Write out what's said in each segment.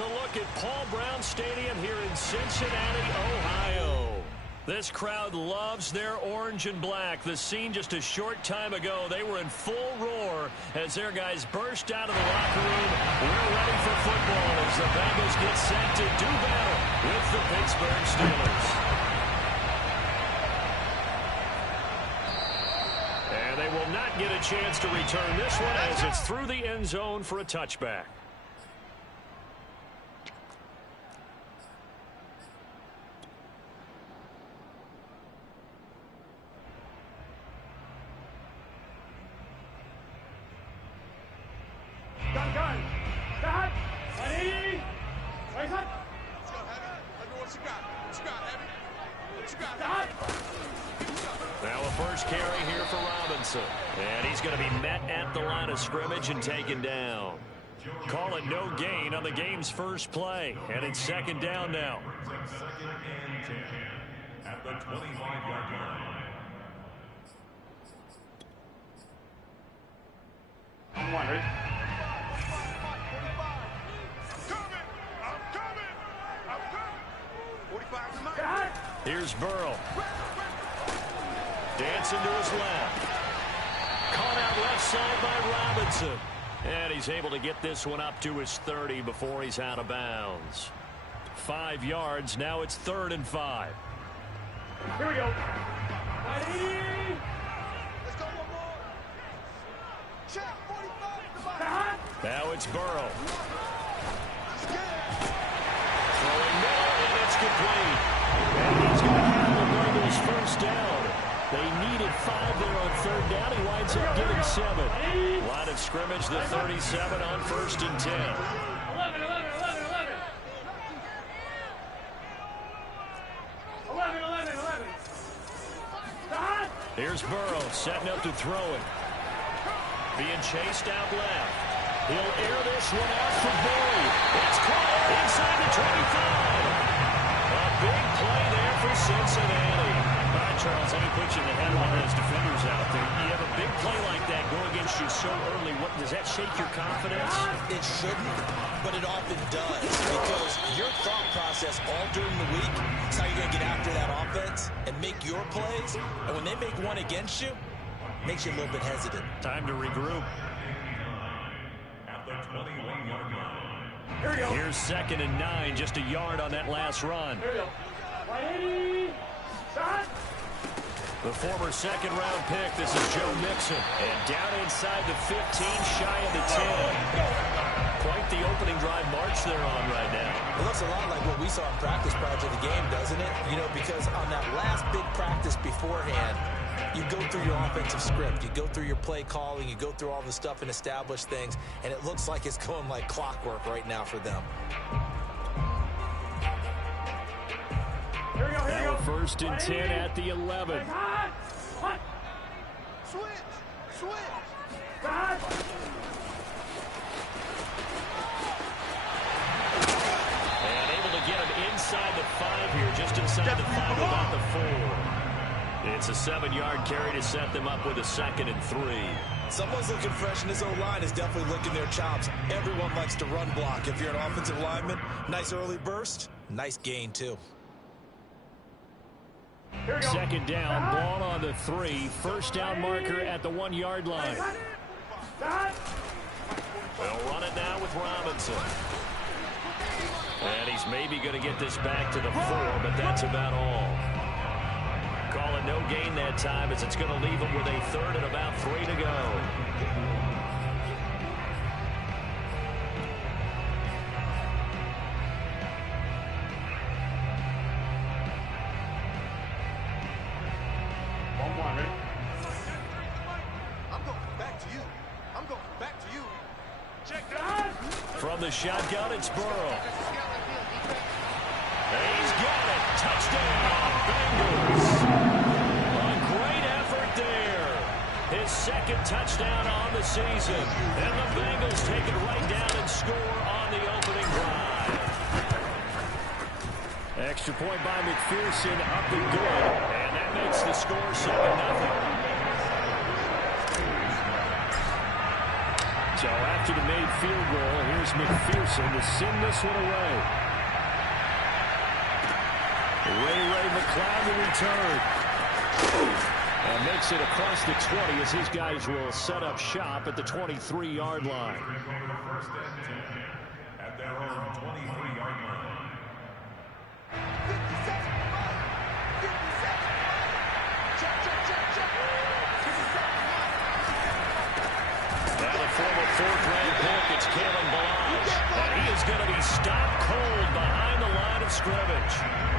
us a look at Paul Brown Stadium here in Cincinnati, Ohio. This crowd loves their orange and black. The scene just a short time ago, they were in full roar as their guys burst out of the locker room. We're ready for football as the Bengals get set to do battle with the Pittsburgh Steelers. And they will not get a chance to return this one as it's through the end zone for a touchback. Now a first carry here for Robinson. And he's going to be met at the line of scrimmage and taken down. Call it no gain on the game's first play. And it's second down now. Second and 10 at the 25-yard line. I'm wondering. Here's Burrow. Dancing to his left. Caught out left side by Robinson. And he's able to get this one up to his 30 before he's out of bounds. 5 yards. Now it's 3rd and 5. Here we go. Let's go one more. Check 45. Now it's Burrow. Throwing middle, and it's complete. And he's going to have the Bengals first down. They needed 5 there on 3rd down. He winds up getting 7. Line of scrimmage, the 37 on 1st and 10. 11. Here's Burrow setting up to throw it. Being chased out left. He'll air this one out for Boyd. It's caught inside the 25. A big play there for Cincinnati. All right, Charles, let me put you in the head of one of those defenders out there. You have a big play like that go against you so early. What does that shake your confidence? It shouldn't, but it often does because your thought process all during the week is how you're going to get after that offense and make your plays. And when they make one against you, it makes you a little bit hesitant. Time to regroup. At the 21-yard line. Here we go. Here's 2nd and 9, just a yard on that last run. Here we go. 180. Shot. The former second-round pick, this is Joe Mixon. And down inside the 15, shy of the 10. Quite the opening drive march they're on right now. It looks a lot like what we saw in practice prior to the game, doesn't it? You know, because on that last big practice beforehand, you go through your offensive script, you go through your play calling, you go through all the stuff and establish things, and it looks like it's going like clockwork right now for them. Here we go. Now 1st and 10 at the 11. Switch. And able to get him inside the 5 here, just inside the 5, about the 4. It's a 7-yard carry to set them up with a 2nd and 3. Someone's looking fresh, and this O-line is definitely licking their chops. Everyone likes to run block. If you're an offensive lineman, nice early burst, nice gain, too. 2nd down, ball on the 3. First down marker at the 1-yard line. They'll run it now with Robinson. And he's maybe going to get this back to the 4, but that's about all. Call it no gain that time as it's going to leave him with a 3rd and about 3 to go. I'm going back to you. Check From the shotgun, it's Burrow. He's got it. Touchdown, Bengals. A great effort there. His 2nd touchdown on the season. And the Bengals take it right down and score on the opening drive. Extra point by McPherson, up and good. And that makes the score 7-0. So after the made field goal, here's McPherson to send this one away. Ray McLeod to return. And makes it across the 20 as his guys will set up shop at the 23-yard line. First and 10 at their own 23-yard line. 57. Check. Now the former fourth-round pick, it's Kalen Balazs. And he is going to be stopped cold behind the line of scrimmage.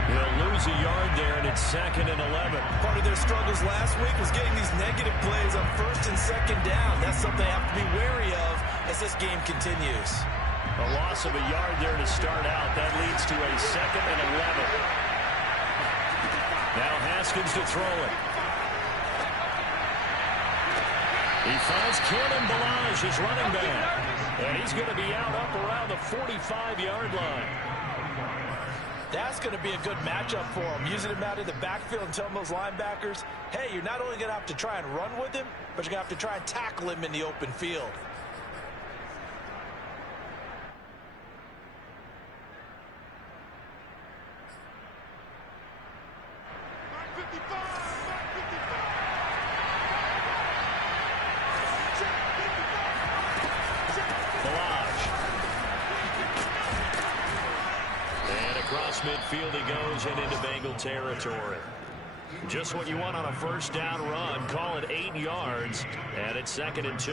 He'll lose a yard there, and it's 2nd and 11. Part of their struggles last week was getting these negative plays on 1st and 2nd down. That's something they have to be wary of as this game continues. A loss of a yard there to start out. That leads to a 2nd and 11. Now Haskins to throw it. He finds Kalen Balazs, his running back. And he's going to be out up around the 45-yard line. That's going to be a good matchup for him. Using him out in the backfield and telling those linebackers, hey, you're not only going to have to try and run with him, but you're going to have to try and tackle him in the open field. Midfield he goes and into Bengal territory. Just what you want on a first down run. Call it 8 yards, and it's 2nd and 2.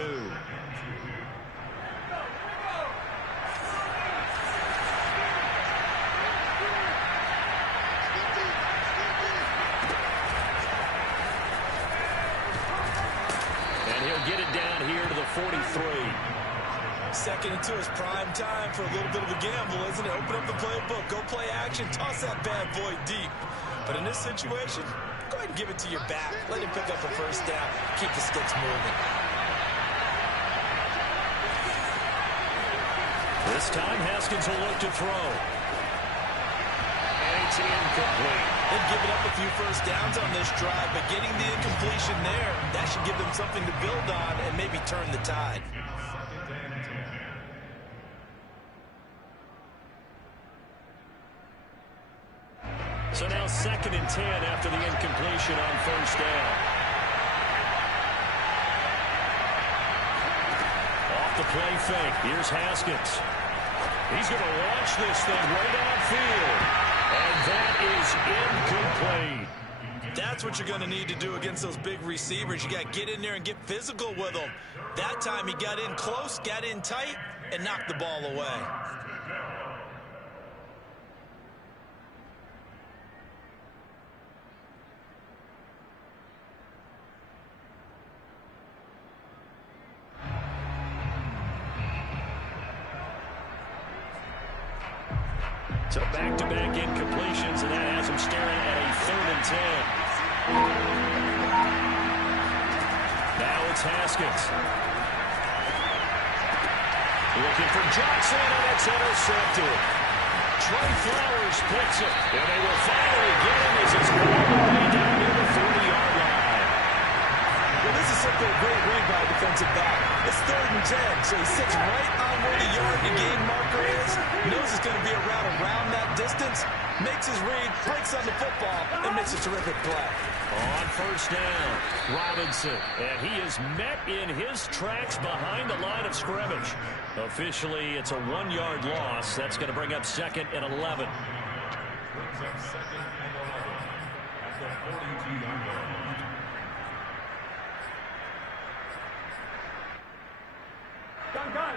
And he'll get it down here to the 43. 2nd and 2 is prime time for a little bit of a gamble, isn't it? Open up the playbook, go play action, toss that bad boy deep. But in this situation, go ahead and give it to your back. Let him pick up a first down. Keep the sticks moving. This time, Haskins will look to throw. And it's incomplete. They've given up a few first downs on this drive, but getting the incompletion there, that should give them something to build on and maybe turn the tide. So now 2nd and 10 after the incompletion on first down. Off the play fake. Here's Haskins. He's going to launch this thing right downfield. And that is incomplete. That's what you're going to need to do against those big receivers. You got to get in there and get physical with them. That time he got in close, got in tight, and knocked the ball away. So back-to-back incompletions, and that has him staring at a 3rd and 10. Now it's Haskins. Looking for Johnson, and it's intercepted. Trey Flowers picks it, and they will finally get him as he's all the way down near the 30-yard line. Well, this is simply a great read by a defensive back. It's 3rd and 10, so he sits right on where the yard-to-gain marker is, knows it's going to be a route around that distance, makes his read, breaks on the football, and makes a terrific play. On first down, Robinson, and he is met in his tracks behind the line of scrimmage. Officially, it's a 1-yard loss. That's going to bring up 2nd and 11. Brings up 2nd and 11 at the 42-yard line. Gun.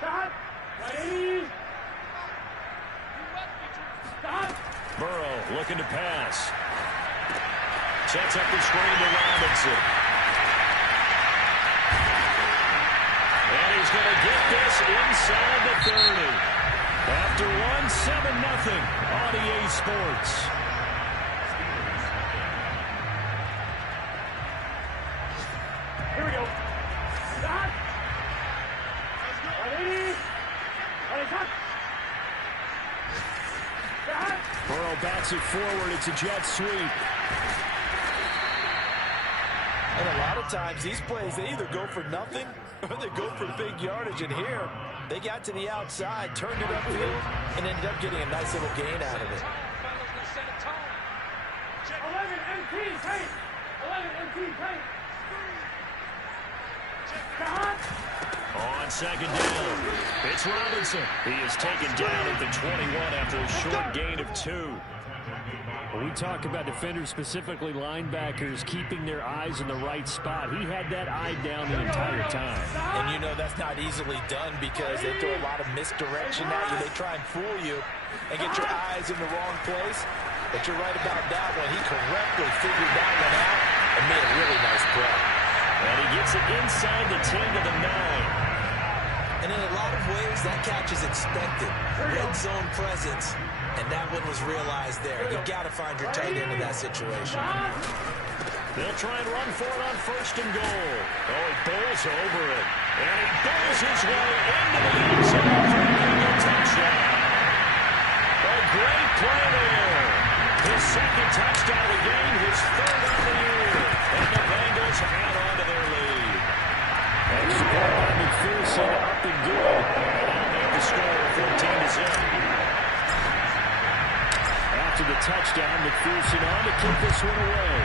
Stop. Ready. Stop. Burrow looking to pass. Sets up the screen to Robinson. And he's going to get this inside the 30. After 1-7-0 on EA Sports. Here we go. Stop. Ready. Stop. Stop. Burrow bats it forward. It's a jet sweep. And a lot of times, these plays, they either go for nothing or they go for big yardage. And here, they got to the outside, turned it upfield, and ended up getting a nice little gain out of it. 11 MT tight. 11 MT tight. On second down, it's Robinson. He is taken down at the 21 after a short gain of 2. When we talk about defenders, specifically linebackers, keeping their eyes in the right spot, he had that eye down the entire time. And you know that's not easily done because they throw a lot of misdirection at you. They try and fool you and get your eyes in the wrong place. But you're right about that one. He correctly figured that one out and made a really nice play. And he gets it inside the 10 to the 9. And in a lot of ways, that catch is expected. Red zone presence, and that one was realized there. You've got to find your tight end in that situation. They'll try and run for it on first and goal. Oh, he bowls over it. And he bowls his way into the end zone for a Bengal touchdown. A great play there. His second touchdown of the game, his third of the year. And the Bengals add on to their lead. Extra point by McPherson, up and good. And that'll make the score 14-0. After the touchdown, McPherson on to kick this one away.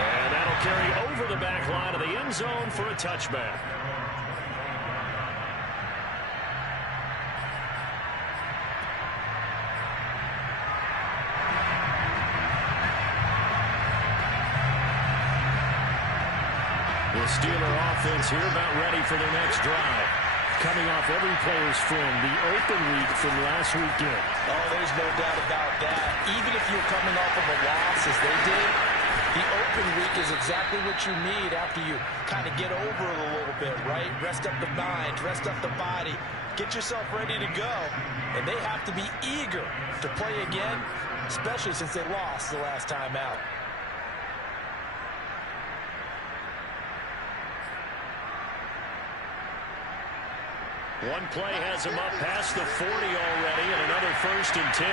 And that'll carry over the back line of the end zone for a touchback. The Steeler offense here about ready for their next drive. Coming off every player's friend, the open week from last weekend. Oh, there's no doubt about that. Even if you're coming off of a loss as they did, the open week is exactly what you need after you kind of get over it a little bit, right? Rest up the mind, rest up the body, get yourself ready to go. And they have to be eager to play again, especially since they lost the last time out. One play has him up past the 40 already, and another first and 10.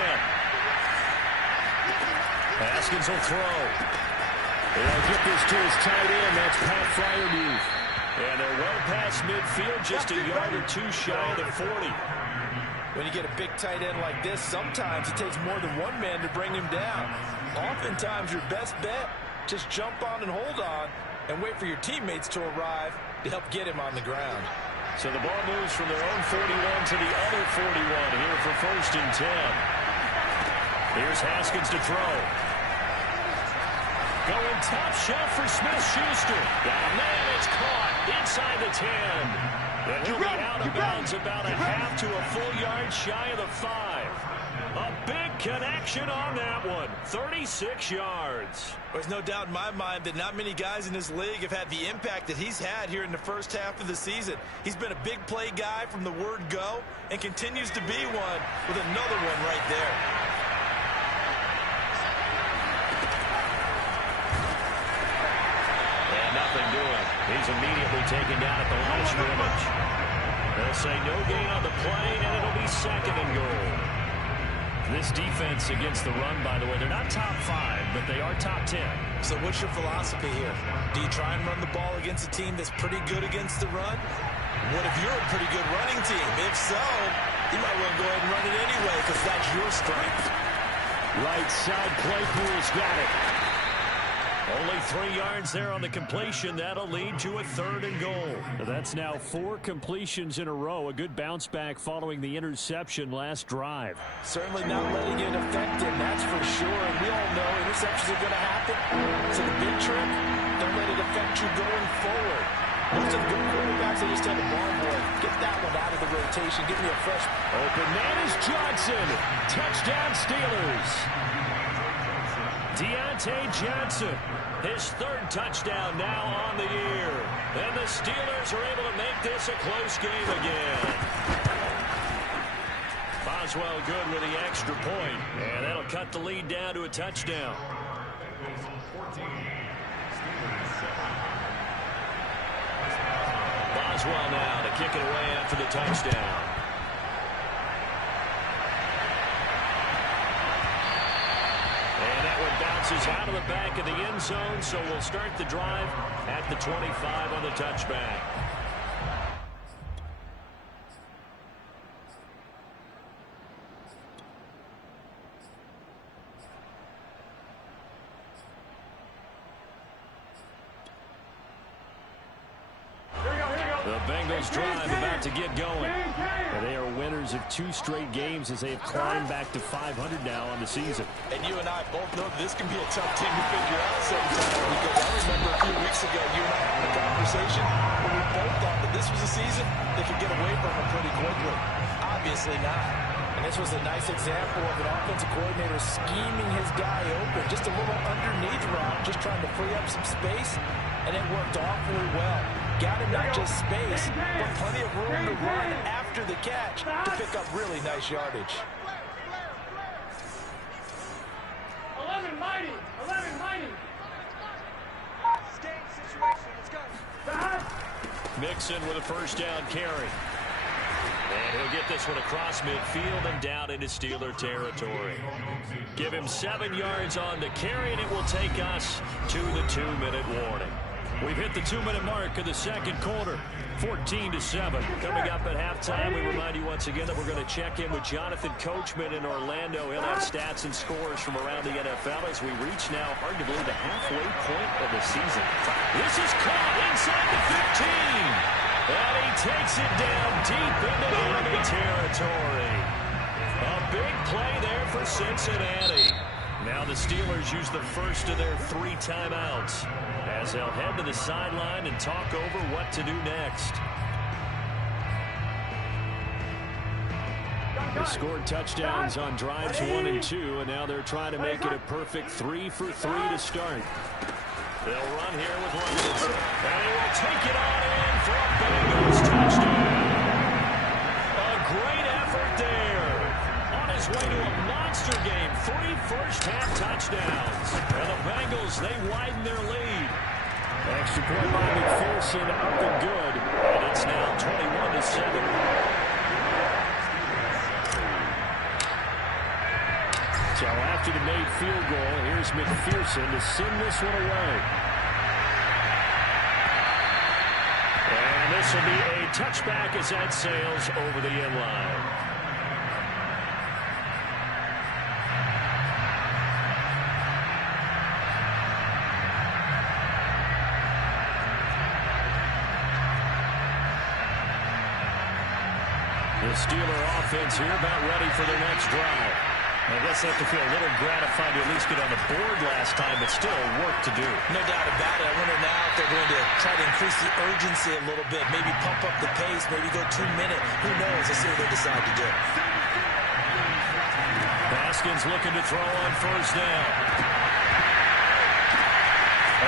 Haskins will throw. They'll get this to his tight end. That's Pat Fryermuth. And they're well past midfield, just a yard or two shy of the 40. When you get a big tight end like this, sometimes it takes more than one man to bring him down. Oftentimes, your best bet, just jump on and hold on and wait for your teammates to arrive to help get him on the ground. So the ball moves from their own 41 to the other 41 here for first and 10. Here's Haskins to throw. Going top shelf for Smith-Schuster. Got a man, it's caught inside the 10. And he'll be out of bounds about a half to a full yard shy of the 5. A big connection on that one. 36 yards. There's no doubt in my mind that not many guys in this league have had the impact that he's had here in the first half of the season. He's been a big play guy from the word go and continues to be one with another one right there. And nothing doing. He's immediately taken down at the line of scrimmage. They'll say no gain on the play, and it'll be second and goal. This defense against the run, by the way, they're not top 5, but they are top 10. So what's your philosophy here? Do you try and run the ball against a team that's pretty good against the run? What if you're a pretty good running team? If so, you might want to go ahead and run it anyway because that's your strength. Right side, Claypool's got it. Only 3 yards there on the completion. That'll lead to a third and goal. That's now 4 completions in a row. A good bounce back following the interception last drive. Certainly not letting it affect him, that's for sure. And we all know interceptions are going to happen. So the big trick, don't let it affect you going forward. Most of the good quarterbacks, they just tell the ball boy, get that one out of the rotation. Give me a fresh. Open man is Johnson. Touchdown Steelers. Deontay Johnson, his third touchdown now on the year. And the Steelers are able to make this a close game again. Boswell good with the extra point, and that'll cut the lead down to a touchdown. Boswell now to kick it away after the touchdown. is out of the back of the end zone, so we'll start the drive at the 25 on the touchback. The Bengals drive about to get going. And they are winners of 2 straight games as they have climbed back to 500 now on the season. And you and I both know this can be a tough team to figure out sometimes, because I remember a few weeks ago you and I having a conversation where we both thought that this was a season they could get away from it pretty quickly. Obviously not. And this was a nice example of an offensive coordinator scheming his guy open, just a little underneath route, just trying to free up some space, and it worked awfully well. Got him not just space, but plenty of room to run after the catch to pick up really nice yardage. 11 mighty. 11 mighty. Game situation. Let's go. Mixon with a first down carry. And he'll get this one across midfield and down into Steeler territory. Give him 7 yards on the carry, and it will take us to the 2-minute warning. We've hit the 2-minute mark of the second quarter, 14-7. Coming up at halftime, we remind you once again that we're going to check in with Jonathan Coachman in Orlando. He'll have stats and scores from around the NFL as we reach now, hard to believe, the halfway point of the season. This is caught inside the 15. And he takes it down deep into enemy territory. A big play there for Cincinnati. Now the Steelers use the first of their 3 timeouts as they'll head to the sideline and talk over what to do next. They scored touchdowns on drives 1 and 2, and now they're trying to make it a perfect 3 for 3 to start. They'll run here with Robinson, and he will take it on in for a Bengals touchdown. A great effort there. On his way to a monster game, 3 first-half touchdowns. And the Bengals, they widen their lead. Extra point by McPherson, up and good. And it's now 21-7. So after the made field goal, here's McPherson to send this one away. And this will be a touchback as that sails over the end line. The Steeler offense here about ready for their next drive. I guess they have to feel a little gratified to at least get on the board last time, but still work to do. No doubt about it. I wonder now if they're going to try to increase the urgency a little bit, maybe pump up the pace, maybe go 2-minute. Who knows? Let's see what they decide to do. Haskins looking to throw on first down.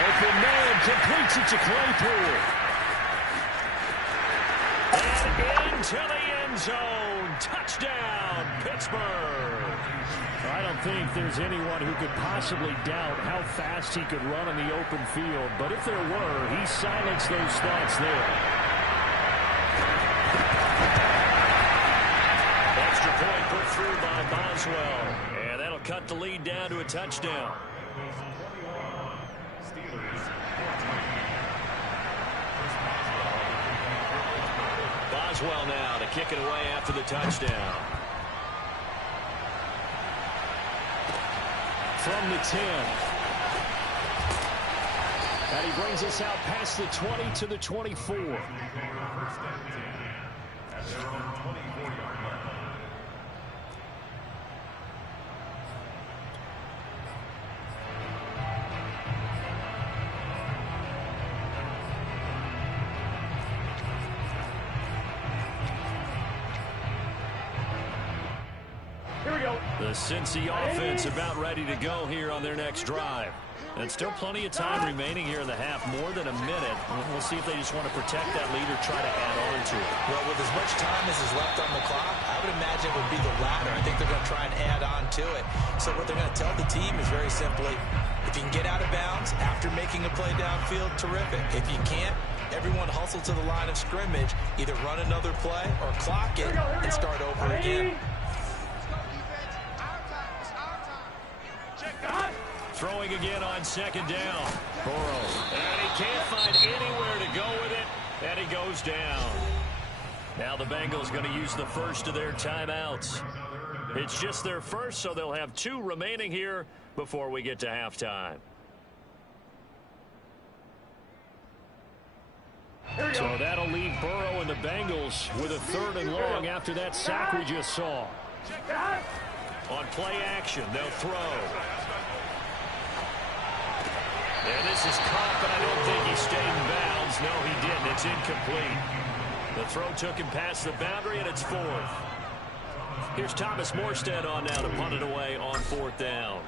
Open man completes it to Claypool. And into the end zone. Touchdown, Pittsburgh. I don't think there's anyone who could possibly doubt how fast he could run on the open field. But if there were, he silenced those thoughts there. Extra point put through by Boswell. And that'll cut the lead down to a touchdown. Boswell now to kick it away after the touchdown. From the 10. And he brings us out past the 20 to the 24. The Cincy offense about ready to go here on their next drive. And still plenty of time remaining here in the half, more than a minute. We'll see if they just want to protect that lead or try to add on to it. Well, with as much time as is left on the clock, I would imagine it would be the latter. I think they're going to try and add on to it. So what they're going to tell the team is very simply, if you can get out of bounds after making a play downfield, terrific. If you can't, everyone hustle to the line of scrimmage, either run another play or clock it and start over again. Throwing throwing again on second down. Burrow. And he can't find anywhere to go with it. And he goes down. Now the Bengals going to use the first of their timeouts. It's just their first, so they'll have 2 remaining here before we get to halftime. So that'll leave Burrow and the Bengals with a 3rd and long after that sack we just saw. On play action, they'll throw. And this is caught, but I don't think he stayed in bounds. No, he didn't. It's incomplete. The throw took him past the boundary, and it's 4th. Here's Thomas Morstead on now to punt it away on 4th down.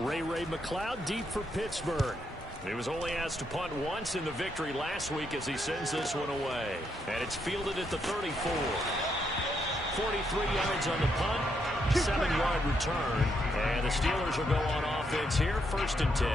Ray McLeod deep for Pittsburgh. He was only asked to punt once in the victory last week as he sends this one away. And it's fielded at the 34. 43 yards on the punt, 7-yard return. And the Steelers will go on offense here, 1st and 10.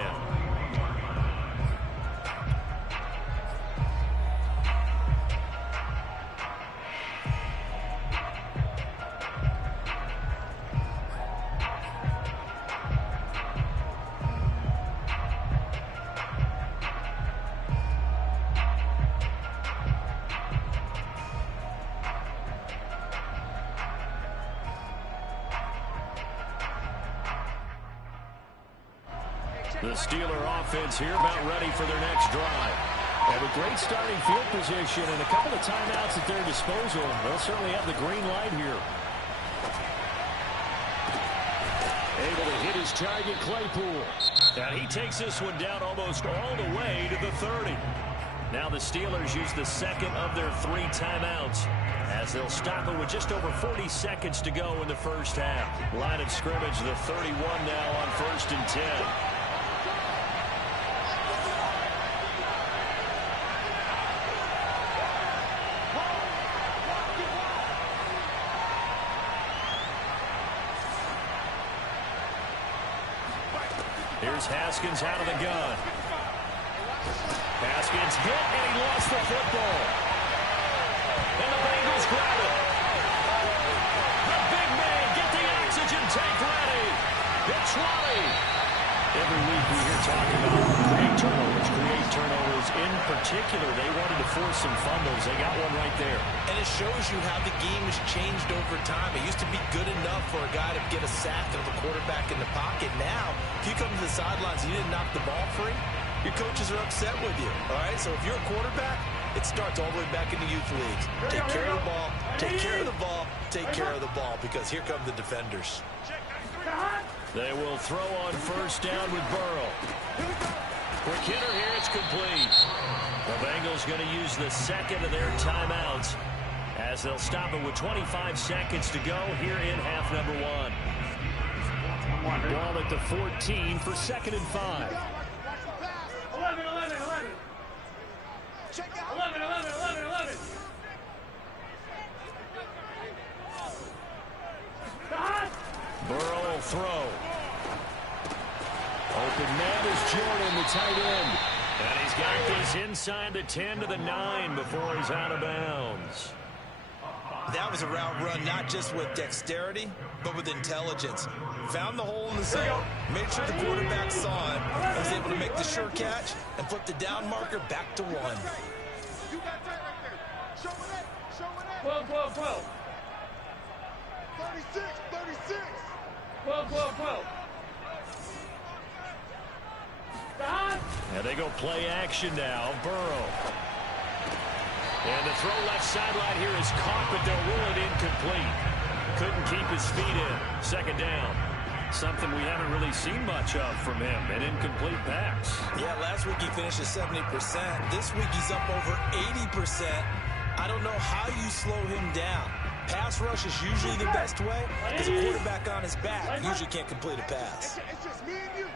The Steeler offense here about ready for their next drive. Have a great starting field position and a couple of timeouts at their disposal. They'll certainly have the green light here. Able to hit his target, Claypool. And he takes this one down almost all the way to the 30. Now the Steelers use the second of their 3 timeouts as they'll stop it with just over 40 seconds to go in the first half. Line of scrimmage, the 31 now on 1st and 10. Here's Haskins out of the gun. Haskins hit, and he lost the football. And the Bengals grab it. The big man, get the oxygen tank ready. It's Wally. Every week we hear talk about create turnovers. In particular, they wanted to force some fumbles. They got one right there. And it shows you how the game has changed over time. It used to be good enough for a guy to get a sack of a quarterback in the pocket. Now, if you come to the sidelines and you didn't knock the ball free, your coaches are upset with you. All right, so if you're a quarterback, it starts all the way back in the youth leagues. Take care of the ball, take care of the ball, take care of the ball, because here come the defenders. They will throw on 1st down with Burrow. Quick hitter here, it's complete. The Bengals going to use the second of their timeouts as they'll stop it with 25 seconds to go here in half number 1. Ball at the 14 for 2nd and 5. 11. 11. Burrow will throw. Open man is Jordan, the tight end. And he's got this inside the 10 to the 9 before he's out of bounds. That was a route run not just with dexterity, but with intelligence. Found the hole in the zone, made sure the quarterback saw it, and was able to make the sure catch and flip the down marker back to 1. You got that right there. Show it that. 12. 36. 12. And they go play action now. Burrow. And the throw left sideline here is caught, but they'll rule it incomplete. Couldn't keep his feet in. 2nd down. Something we haven't really seen much of from him, an incomplete pass. Yeah, last week he finished at 70%. This week he's up over 80%. I don't know how you slow him down. Pass rush is usually the best way because a quarterback on his back usually can't complete a pass. It's just me and you.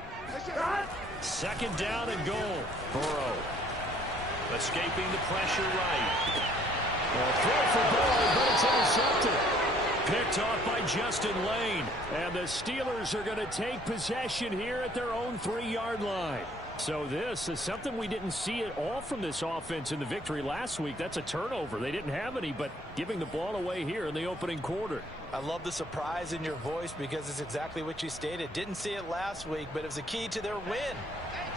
2nd down and goal. Burrow escaping the pressure right. Throw for Burrow, but it's intercepted. Picked off by Justin Lane. And the Steelers are going to take possession here at their own 3-yard line. So this is something we didn't see at all from this offense in the victory last week. That's a turnover. They didn't have any, but giving the ball away here in the opening quarter. I love the surprise in your voice because it's exactly what you stated. Didn't see it last week, but it was a key to their win.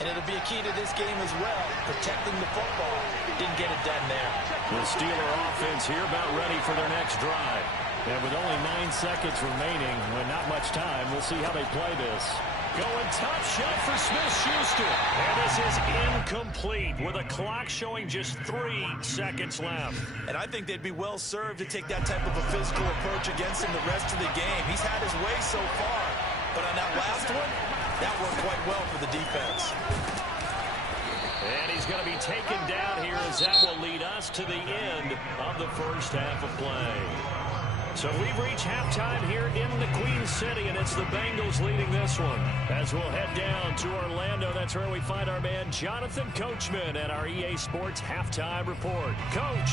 And it'll be a key to this game as well, protecting the football. Didn't get it done there. The Steeler offense here about ready for their next drive. And with only 9 seconds remaining, with not much time, we'll see how they play this. Going top shelf for Smith-Schuster. And this is incomplete with a clock showing just 3 seconds left. And I think they'd be well served to take that type of a physical approach against him the rest of the game. He's had his way so far. But on that last one, that worked quite well for the defense. And he's going to be taken down here as that will lead us to the end of the first half of play. So we've reached halftime here in the Queen City, and it's the Bengals leading this one. As we'll head down to Orlando, that's where we find our man Jonathan Coachman at our EA Sports Halftime Report. Coach.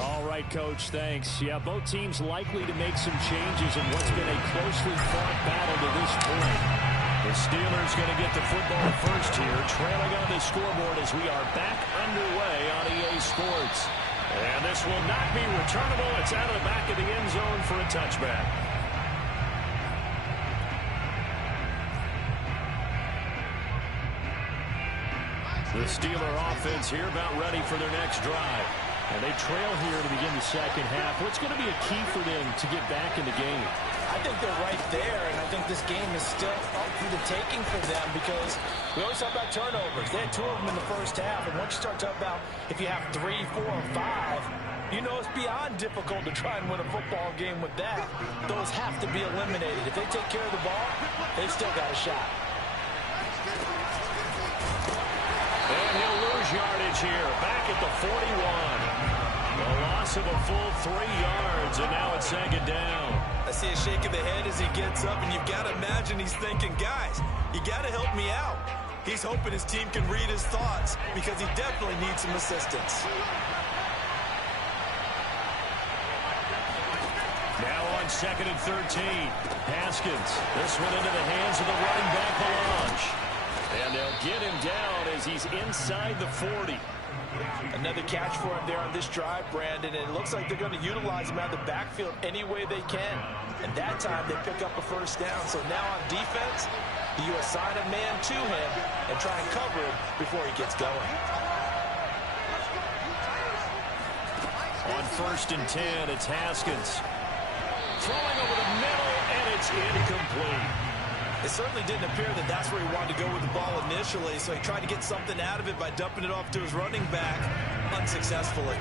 All right, Coach, thanks. Yeah, both teams likely to make some changes in what's been a closely fought battle to this point. The Steelers going to get the football first here, trailing on the scoreboard as we are back underway on EA Sports. And this will not be returnable. It's out of the back of the end zone for a touchback. The Steeler offense here about ready for their next drive. And they trail here to begin the second half. What's going to be a key for them to get back in the game? I think they're right there, and I think this game is still up for the taking for them because we always talk about turnovers. They had 2 of them in the first half, and once you start talking about if you have 3, 4, or 5, you know it's beyond difficult to try and win a football game with that. Those have to be eliminated. If they take care of the ball, they've still got a shot. And he'll lose yardage here, back at the 41. A loss of a full 3 yards, and now it's second down. I see a shake of the head as he gets up, and you've got to imagine he's thinking, guys, you got to help me out. He's hoping his team can read his thoughts because he definitely needs some assistance. Now on 2nd and 13, Haskins. This one into the hands of the running back, Melange. And they'll get him down as he's inside the 40. Another catch for him there on this drive, Brandon, and it looks like they're going to utilize him out of the backfield any way they can. And that time they pick up a first down. So now on defense, you assign a man to him and try and cover him before he gets going. On 1st and 10, it's Haskins. Throwing over the middle, and it's incomplete. It certainly didn't appear that that's where he wanted to go with the ball initially, so he tried to get something out of it by dumping it off to his running back unsuccessfully.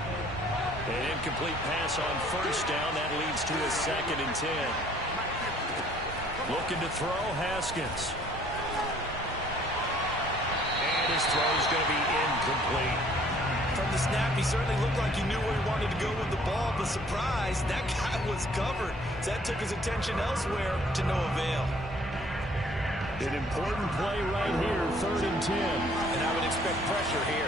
An incomplete pass on 1st down. That leads to a 2nd and 10. Looking to throw, Haskins. And his throw is going to be incomplete. From the snap, he certainly looked like he knew where he wanted to go with the ball, but surprise, that guy was covered. So that took his attention elsewhere to no avail. An important play right here, 3rd and 10. And I would expect pressure here.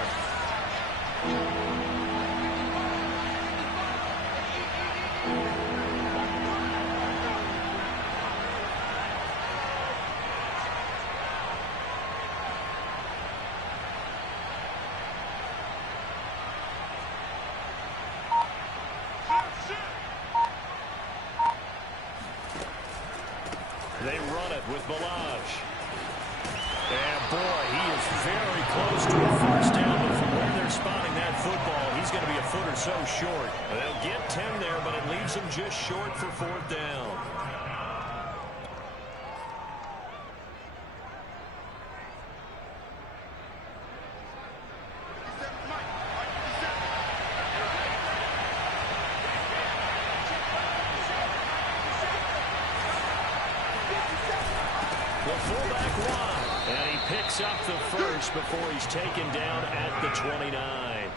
They run it with Melange. And boy, he is very close to a first down, but from where they're spotting that football, he's going to be a foot or so short. They'll get 10 there, but it leaves them just short for 4th down. The fullback wide, and he picks up the first before he's taken down at the 29.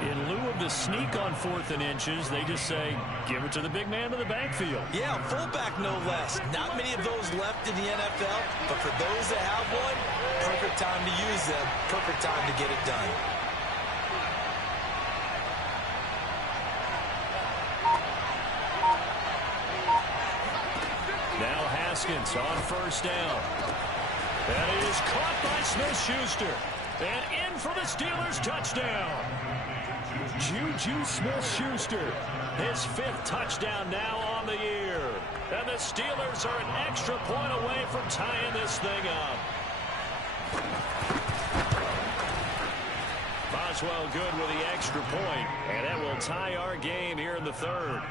In lieu of the sneak on 4th and inches, they just say, give it to the big man in the backfield. Yeah, fullback no less. Not many of those left in the NFL, but for those that have one, perfect time to use them, perfect time to get it done. Now Haskins on 1st down. And it is caught by Smith-Schuster. And in for the Steelers touchdown. Juju Smith-Schuster, his 5th touchdown now on the year. And the Steelers are an extra point away from tying this thing up. Boswell good with the extra point, and that will tie our game here in the 3rd.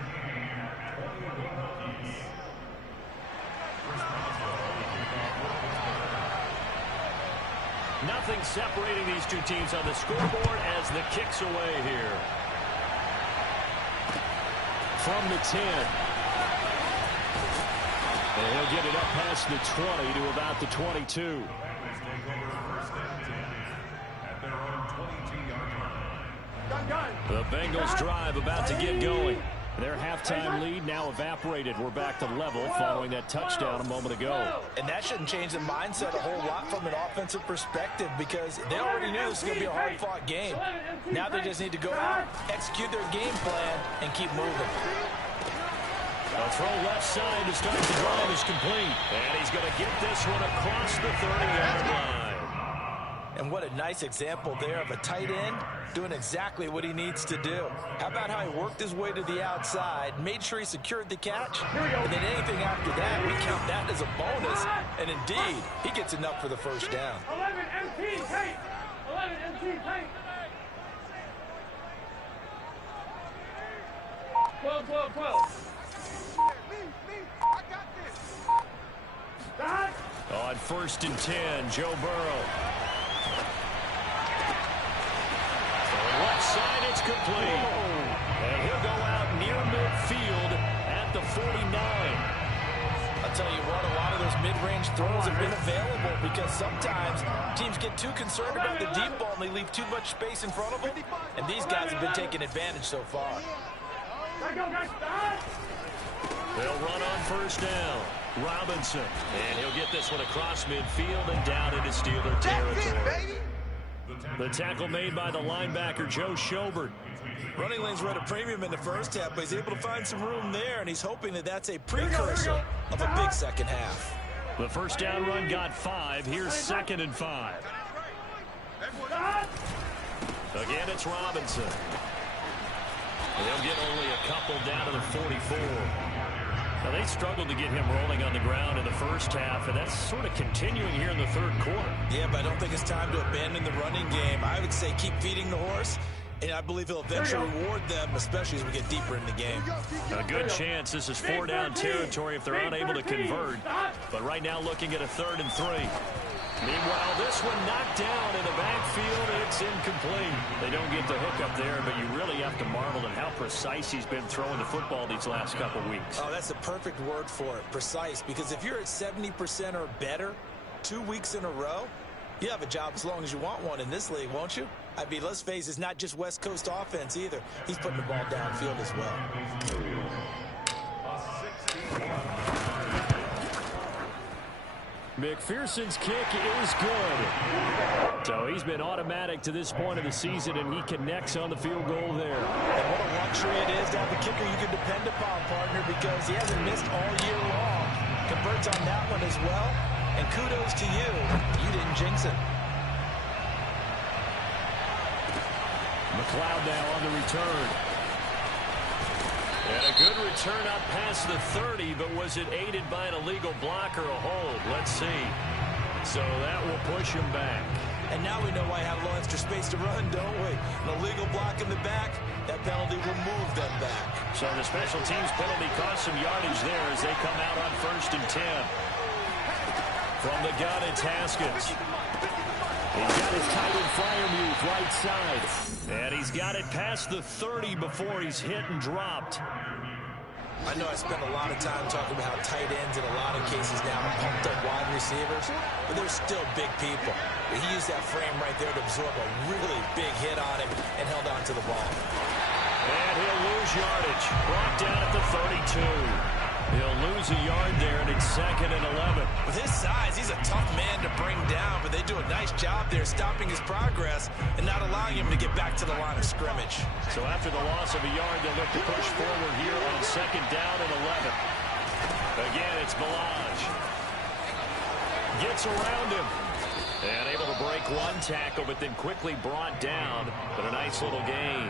Nothing separating these two teams on the scoreboard as the kick's away here. From the 10. And he'll get it up past the 20 to about the 22. The Bengals drive about to get going. Their halftime lead now evaporated. We're back to level following that touchdown a moment ago. And that shouldn't change the mindset a whole lot from an offensive perspective because they already knew this was going to be a hard-fought game. Now they just need to go out, execute their game plan, and keep moving. A throw left side to start the drive is complete. And he's going to get this one across the 30-yard line. And what a nice example there of a tight end doing exactly what he needs to do. How about how he worked his way to the outside, made sure he secured the catch, and then anything after that, we count that as a bonus. And indeed, he gets enough for the first down. 11 MT tape. 11 MT tape. 12, 12, 12. Me, I got this. On 1st and 10, Joe Burrow. Left side, it's complete. And he'll go out near midfield at the 49. I'll tell you what, a lot of those mid-range throws have been available because sometimes teams get too concerned about the deep ball and they leave too much space in front of them. And these guys have been taking advantage so far. They'll run on 1st down. Robinson. And he'll get this one across midfield and down into Steeler territory. The tackle made by the linebacker, Joe Schobert. Running lanes were at a premium in the first half, but he's able to find some room there, and he's hoping that that's a precursor of a big second half. The first down run got 5. Here's 2nd and 5. Again, it's Robinson. They'll get only a couple down to the 44. Now, they struggled to get him rolling on the ground in the first half, and that's sort of continuing here in the 3rd quarter. Yeah, but I don't think it's time to abandon the running game. I would say keep feeding the horse, and I believe he'll eventually reward them, especially as we get deeper in the game. A good chance this is 4-down territory if they're unable to convert, but right now looking at a 3rd and 3. Meanwhile, this one knocked down in the backfield. It's incomplete. They don't get the hook up there, but you really have to marvel at how precise he's been throwing the football these last couple weeks. Oh, that's the perfect word for it, precise, because if you're at 70% or better 2 weeks in a row, you have a job as long as you want one in this league, won't you? I mean, let's face it, it's not just West Coast offense either. He's putting the ball downfield as well. McPherson's kick is good. So he's been automatic to this point of the season, and he connects on the field goal there. And what a luxury it is to have a kicker you can depend upon, partner, because he hasn't missed all year long. Converts on that one as well. And kudos to you. You didn't jinx it. McLeod now on the return. And a good return up past the 30, but was it aided by an illegal block or a hold? Let's see. So that will push him back. And now we know why I have a little extra space to run, don't we? An illegal block in the back, that penalty will move them back. So the special teams penalty cost some yardage there as they come out on 1st and 10. From the gun, it's Haskins. He's got his tight end flyer move right side. And he's got it past the 30 before he's hit and dropped. I know I spent a lot of time talking about how tight ends in a lot of cases now are pumped up wide receivers, but they're still big people. But he used that frame right there to absorb a really big hit on him and held on to the ball. And he'll lose yardage. Brought down at the 32. He'll lose a yard there, and it's 2nd and 11. With his size, he's a tough man to bring down, but they do a nice job there stopping his progress and not allowing him to get back to the line of scrimmage. So after the loss of a yard, they'll look to push forward here on 2nd down and 11. Again, it's Balaj. Gets around him. And able to break one tackle, but then quickly brought down. But a nice little gain.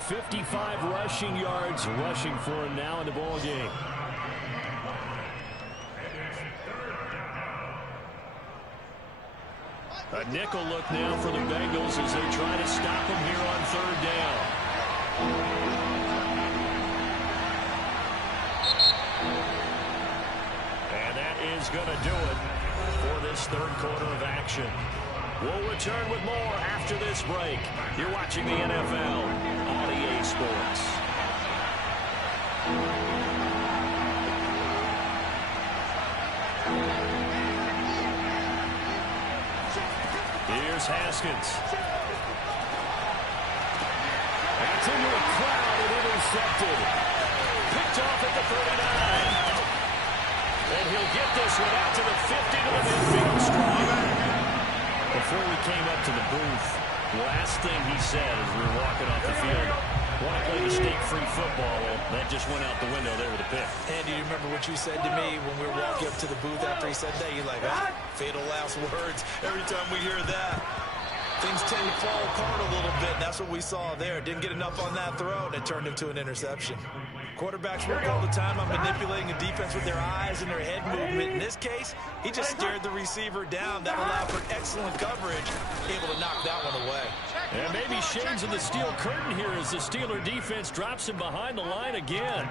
55 rushing yards rushing for him now in the ball game. A nickel look now for the Bengals as they try to stop him here on third down. And that is going to do it for this third quarter of action. We'll return with more after this break. You're watching the NFL on EA Sports. Here's Haskins. That's into a crowd and intercepted. Picked off at the 39. And he'll get this one out to the 50 to the midfield stripe. Before we came up to the booth, last thing he said as we were walking off the field, want to play mistake-free football. Well, that just went out the window there with a pick. Andy, you remember what you said to me when we were walking up to the booth after he said that? You're like, fatal last words. Every time we hear that, things tend to fall apart a little bit. And that's what we saw there. Didn't get enough on that throw, and it turned into an interception. Quarterbacks work all the time on manipulating a defense with their eyes and their head movement. In this case, he just stared the receiver down. That allowed for excellent coverage, able to knock that one away. And maybe shades of the steel curtain here as the Steeler defense drops him behind the line again.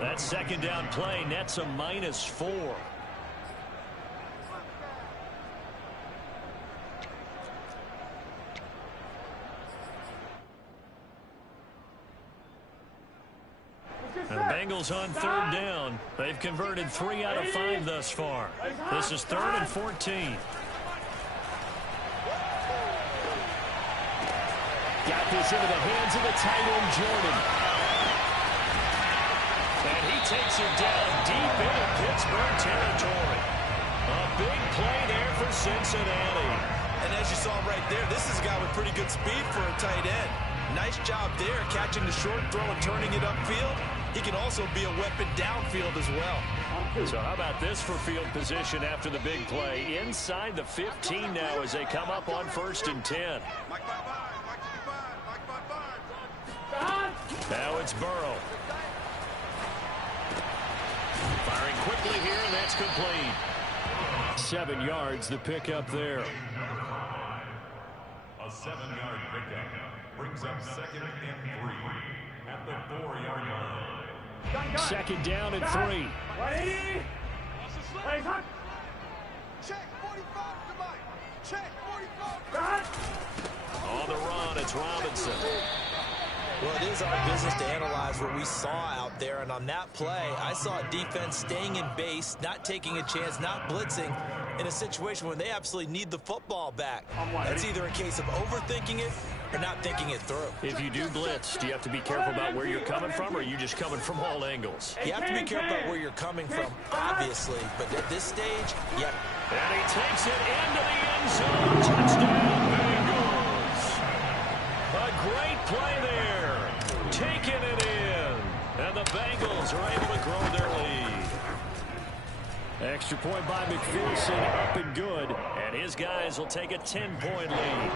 That second down play nets a -4. The Bengals on third down. They've converted 3 out of 5 thus far. This is 3rd and 14. Got this into the hands of the tight end, Jordan. And he takes it down deep into Pittsburgh territory. A big play there for Cincinnati. And as you saw right there, this is a guy with pretty good speed for a tight end. Nice job there, catching the short throw and turning it upfield. He can also be a weapon downfield as well. So how about this for field position after the big play? Inside the 15 now as they come up on 1st and 10. Now it's Burrow. Firing quickly here, and that's complete. 7 yards, the pickup there. A 7-yard pickup brings up 2nd and 3 at the 4-yard line. 2nd down and 3. Check 45 to Mike. Check 45. On the run, it's Robinson. Well, it is our business to analyze what we saw out there, and on that play, I saw a defense staying in base, not taking a chance, not blitzing, in a situation where they absolutely need the football back. That's either a case of overthinking it or not thinking it through. If you do blitz, do you have to be careful about where you're coming from, or are you just coming from all angles? You have to be careful about where you're coming from, obviously, but at this stage, yep. And he takes it into the end zone. Touchdown, Bengals. A great play there. Taking it in. And the Bengals are able to grow their lead. Extra point by McPherson, up and good. And his guys will take a 10-point lead.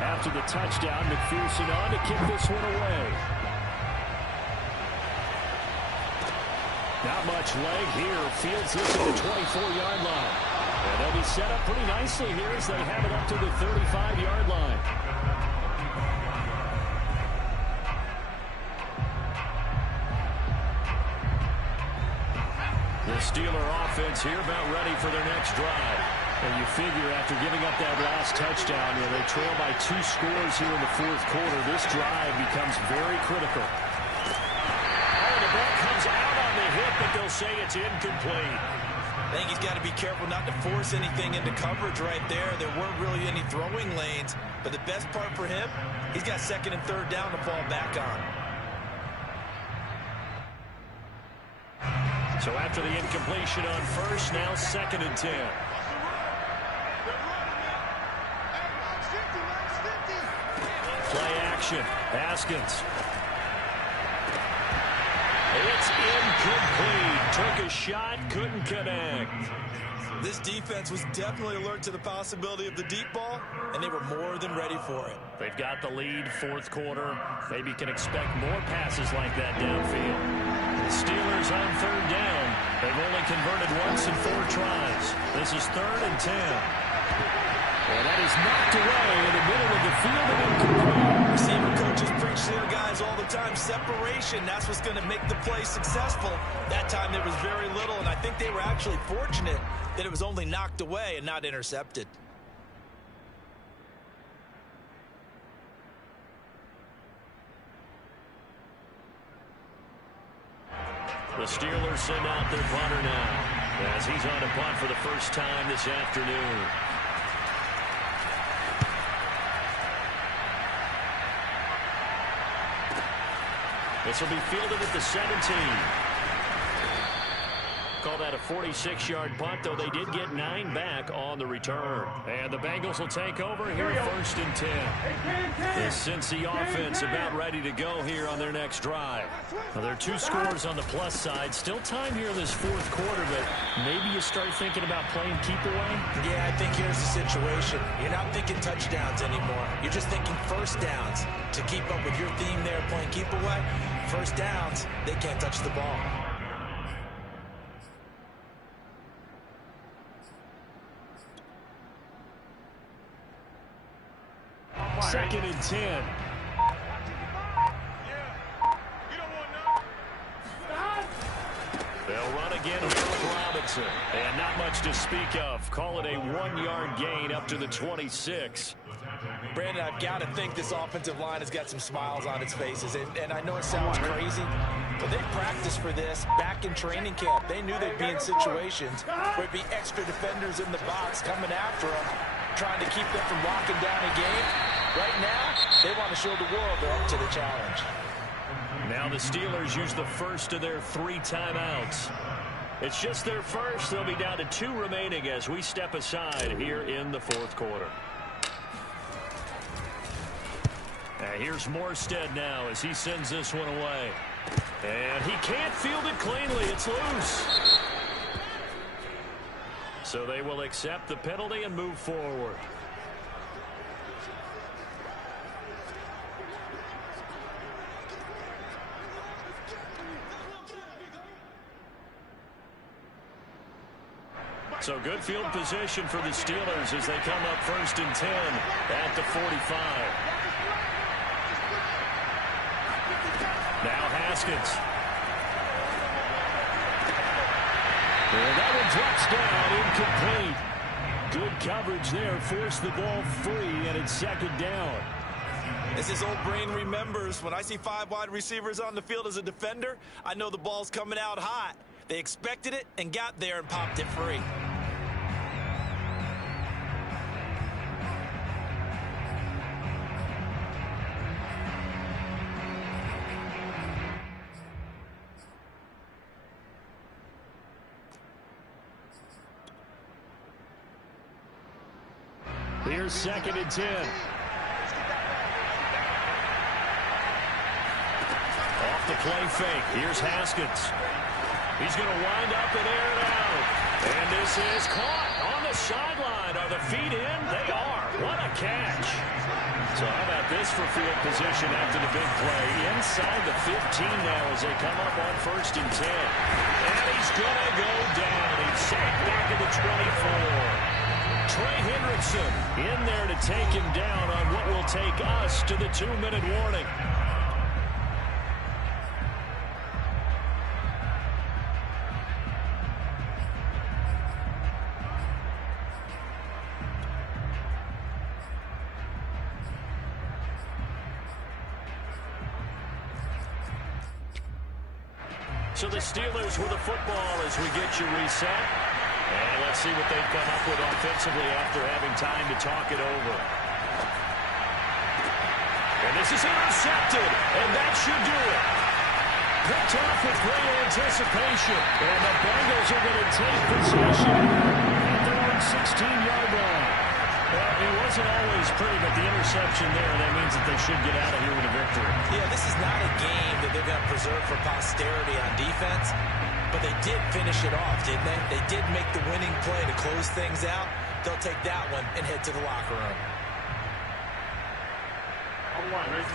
After the touchdown, McPherson on to kick this one away. Not much leg here. Fields this at the 24-yard line. And they'll be set up pretty nicely here as they have it up to the 35-yard line. The Steeler offense here about ready for their next drive. And you figure after giving up that last touchdown, they trail by 2 scores here in the 4th quarter. This drive becomes very critical. Oh, the ball comes out on the hit, but they'll say it's incomplete. I think he's got to be careful not to force anything into coverage right there. There weren't really any throwing lanes, but the best part for him, he's got 2nd and 3rd down to fall back on. So after the incompletion on 1st, now 2nd and 10. Play action. Haskins. It's incomplete. Took a shot, couldn't connect. This defense was definitely alert to the possibility of the deep ball, and they were more than ready for it. They've got the lead, fourth quarter. Maybe you can expect more passes like that downfield. The Steelers on third down. They've only converted once in 4 tries. This is 3rd and 10. And that is knocked away in the middle of the field and incomplete. Receiver coaches preach to their guys all the time. Separation, that's what's going to make the play successful. That time there was very little, and I think they were actually fortunate that it was only knocked away and not intercepted. The Steelers send out their punter now as he's on to punt for the first time this afternoon. This will be fielded at the 17. Call that a 46-yard punt, though they did get 9 back on the return. And the Bengals will take over here at 1st and 10. The Cincy offense about ready to go here on their next drive. Now, there are 2 scores on the plus side. Still time here in this fourth quarter, but maybe you start thinking about playing keep away? Yeah, I think here's the situation. You're not thinking touchdowns anymore. You're just thinking first downs. To keep up with your theme there, playing keep away, first downs, they can't touch the ball. Second and 10. They'll run again with Robinson. And not much to speak of. Call it a 1-yard gain up to the 26. Brandon, I've got to think this offensive line has got some smiles on its faces. And I know it sounds crazy, but they practiced for this back in training camp. They knew they'd be in situations where it'd be extra defenders in the box coming after them, trying to keep them from locking down a game. Right now, they want to show the world they're up to the challenge. Now the Steelers use the first of their 3 timeouts. It's just their first. They'll be down to 2 remaining as we step aside here in the fourth quarter. Here's Morstead now as he sends this one away. And he can't field it cleanly. It's loose. So they will accept the penalty and move forward. So good field position for the Steelers as they come up 1st and 10 at the 45. Now Haskins. And that one drops down, incomplete. Good coverage there, forced the ball free, and it's 2nd down. As this old brain remembers, when I see 5 wide receivers on the field as a defender, I know the ball's coming out hot. They expected it and got there and popped it free. Here's 2nd and 10. Off the play fake. Here's Haskins. He's going to wind up and air it out. And this is caught on the sideline. Are the feet in? They are. What a catch. So how about this for field position after the big play? Inside the 15 now as they come up on 1st and 10. And he's going to go down. He's sacked back at the 24. Trey Hendrickson in there to take him down on what will take us to the 2-minute warning. So the Steelers with the football as we get you reset. And let's see what they've come up with offensively after having time to talk it over. And this is intercepted, and that should do it. Picked off with great anticipation, and the Bengals are going to take possession at their own 16-yard line. Well, it wasn't always pretty, but the interception there, that means that they should get out of here with a victory. Yeah, this is not a game that they're going to preserve for posterity on defense. But they did finish it off, didn't they? They did make the winning play to close things out. They'll take that one and head to the locker room.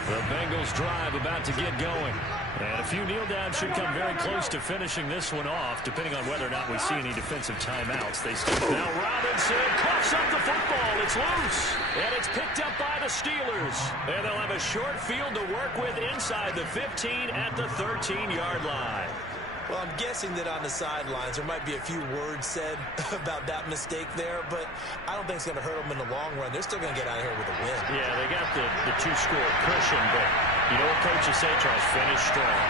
The Bengals drive about to get going. And a few kneel downs should come very close to finishing this one off, depending on whether or not we see any defensive timeouts. They still now Robinson coughs up the football. It's loose. And it's picked up by the Steelers. And they'll have a short field to work with inside the 15 at the 13-yard line. Well, I'm guessing that on the sidelines there might be a few words said about that mistake there, but I don't think it's going to hurt them in the long run. They're still going to get out of here with a win. Yeah, they got the two-score cushion, but you know what coaches say, Charles? Finish strong.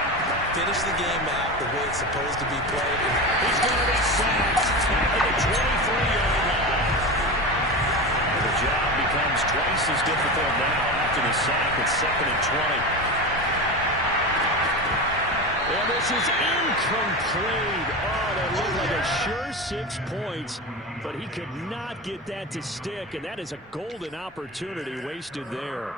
Finish the game out the way it's supposed to be played. He's going to be sacked at the 23-yard line. The job becomes twice as difficult now after the sack. It's 2nd and 20. And this is incomplete. Oh, that looked like a sure 6 points, but he could not get that to stick, and that is a golden opportunity wasted there.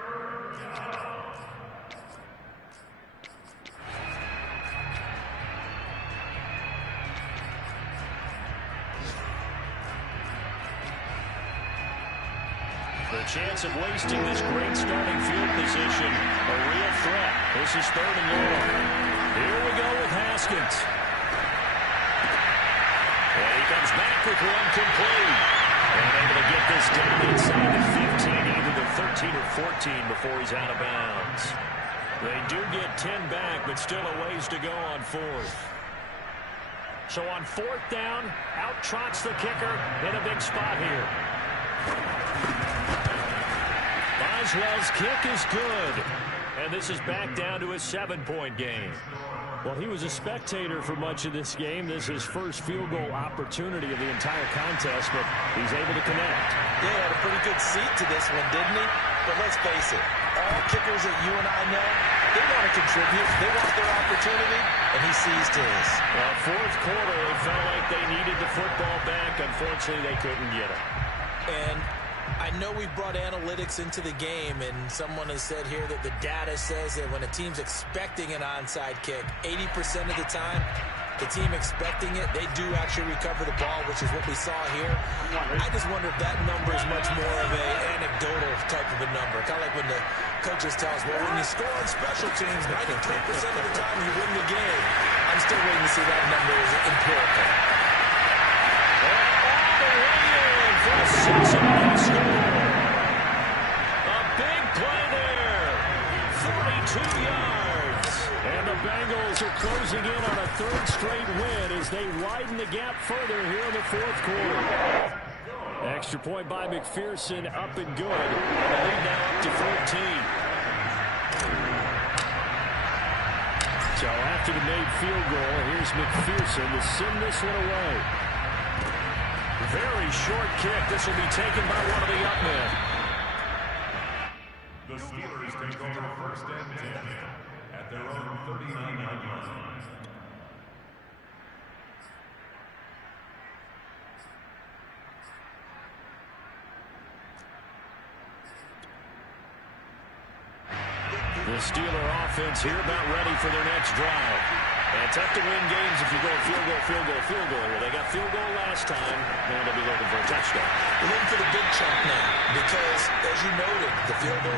The chance of wasting this great starting field position, a real threat. This is 3rd and long. Here we go with Haskins. And he comes back with one complete. And able to get this down inside the 15, either the 13 or 14 before he's out of bounds. They do get 10 back, but still a ways to go on 4th. So on 4th down, out trots the kicker in a big spot here. Boswell's kick is good. And this is back down to a 7-point game. Well, he was a spectator for much of this game. This is his first field goal opportunity of the entire contest, but he's able to connect. Yeah, he had a pretty good seat to this one, didn't he? But let's face it, all kickers that you and I know, they want to contribute. They want their opportunity, and he seized his. Well, 4th quarter, it felt like they needed the football back. Unfortunately, they couldn't get it. And I know we brought analytics into the game, and someone has said here that the data says that when a team's expecting an onside kick, 80% of the time, the team expecting it, they do actually recover the ball, which is what we saw here. I just wonder if that number is much more of an anecdotal type of a number. Kind of like when the coaches tell us, well, when you score on special teams, 93% of the time you win the game. I'm still waiting to see that number is empirical. For a Cincinnati score. A big play there. 42 yards. And the Bengals are closing in on a 3rd straight win as they widen the gap further here in the 4th quarter. Extra point by McPherson, up and good. And the lead now up to 14. So after the made field goal, here's McPherson to send this one away. Very short kick. This will be taken by one of the up men. The Steelers take over 1st and 10 at their own 39-yard line. The Steeler offense here about ready for their next drive. And tough to win games if you go field goal, field goal, field goal. Well, they got field goal last time, and they'll be looking for a touchdown. We're looking for the big chunk now because, as you noted, the field goal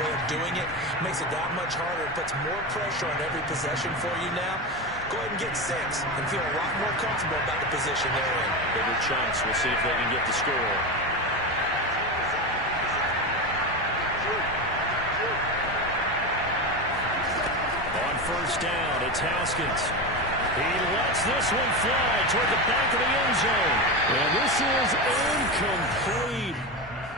way of doing it makes it that much harder. It puts more pressure on every possession for you now. Go ahead and get 6 and feel a lot more comfortable about the position they're in. Bigger chunks. We'll see if they can get the score. On 1st down, it's Haskins. He lets this one fly toward the back of the end zone. And this is incomplete.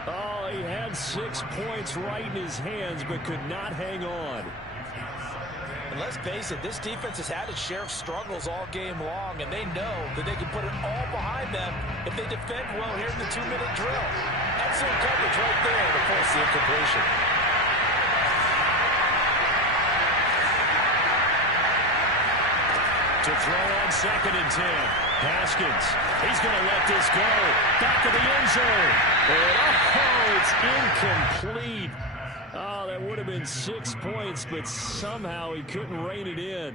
Oh, he had 6 points right in his hands, but could not hang on. And let's face it, this defense has had its share of struggles all game long, and they know that they can put it all behind them if they defend well here in the 2-minute drill. Excellent coverage right there to force the incompletion. To throw on 2nd and 10. Haskins. He's going to let this go. Back of the end zone. And it's incomplete. Oh, that would would have been 6 points, but somehow he couldn't rein it in.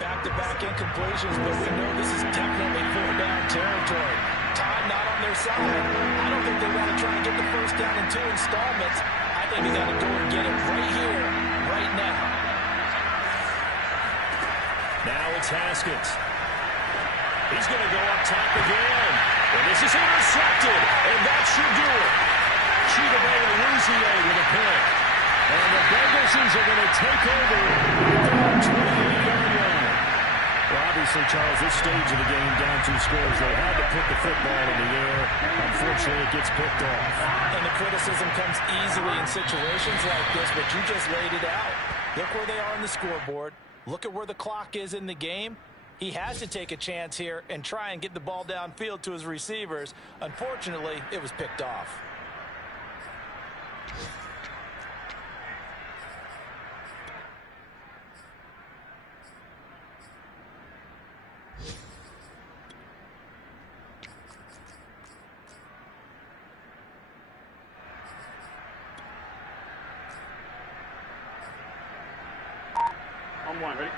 Back-to-back incompletions, but we know this is definitely four-down territory. Time not on their side. I don't think they want to try and get the first down in 2 installments. I think they got to go and get it right here, right now. Now it's Haskins. He's going to go up top again. And this is intercepted, and that should do it. Chidobe Awuzie with a pick. And the Bengals are going to take over at their 28-yard line. Well, obviously, Charles, this stage of the game, down 2 scores, they had to put the football in the air. Unfortunately, it gets picked off. And the criticism comes easily in situations like this, but you just laid it out. Look where they are on the scoreboard. Look at where the clock is in the game. He has to take a chance here and try and get the ball downfield to his receivers. Unfortunately, it was picked off. On one, ready?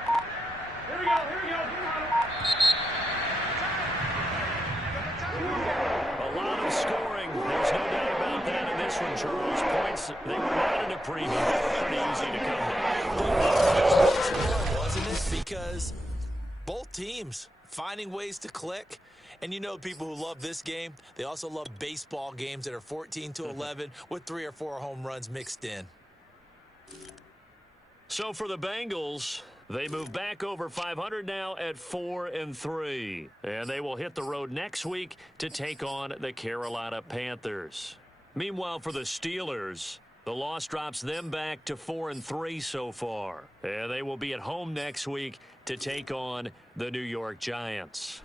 Here we go, here we go. A lot of scoring. There's no doubt about that in this one, Charles. Points, they were not in a preview. They were pretty easy to come by. Wasn't it? Because both teams finding ways to click. And you know people who love this game, they also love baseball games that are 14-11 with 3 or 4 home runs mixed in. So for the Bengals, they move back over 500 now at 4-3. And they will hit the road next week to take on the Carolina Panthers. Meanwhile, for the Steelers, the loss drops them back to 4-3 so far. And they will be at home next week to take on the New York Giants.